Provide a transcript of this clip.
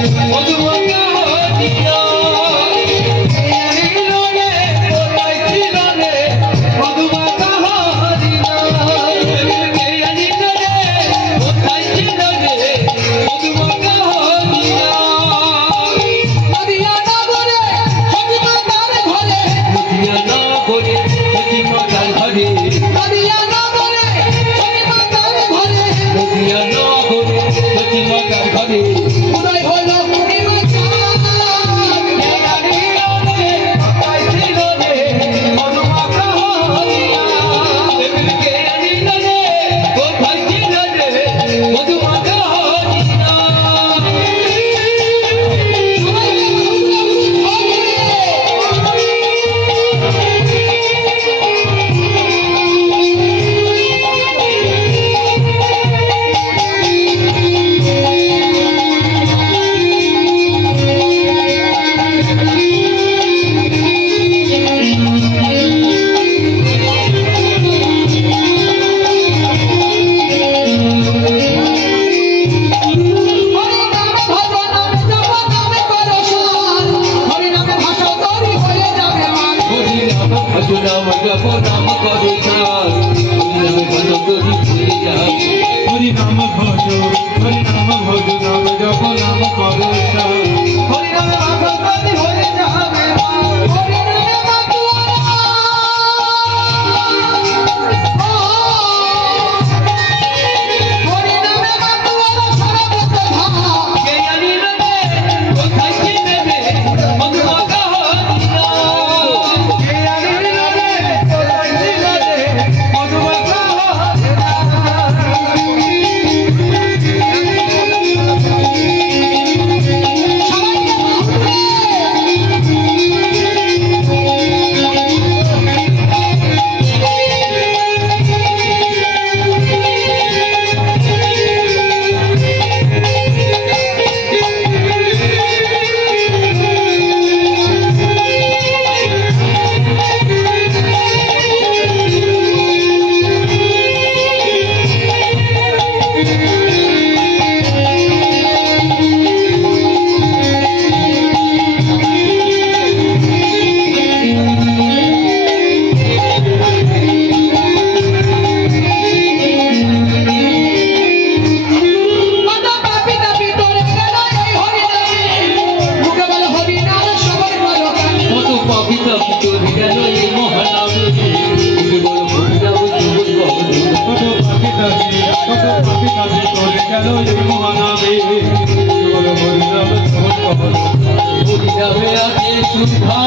Odu Sunam गो नाम कवि কবল আছে সুধা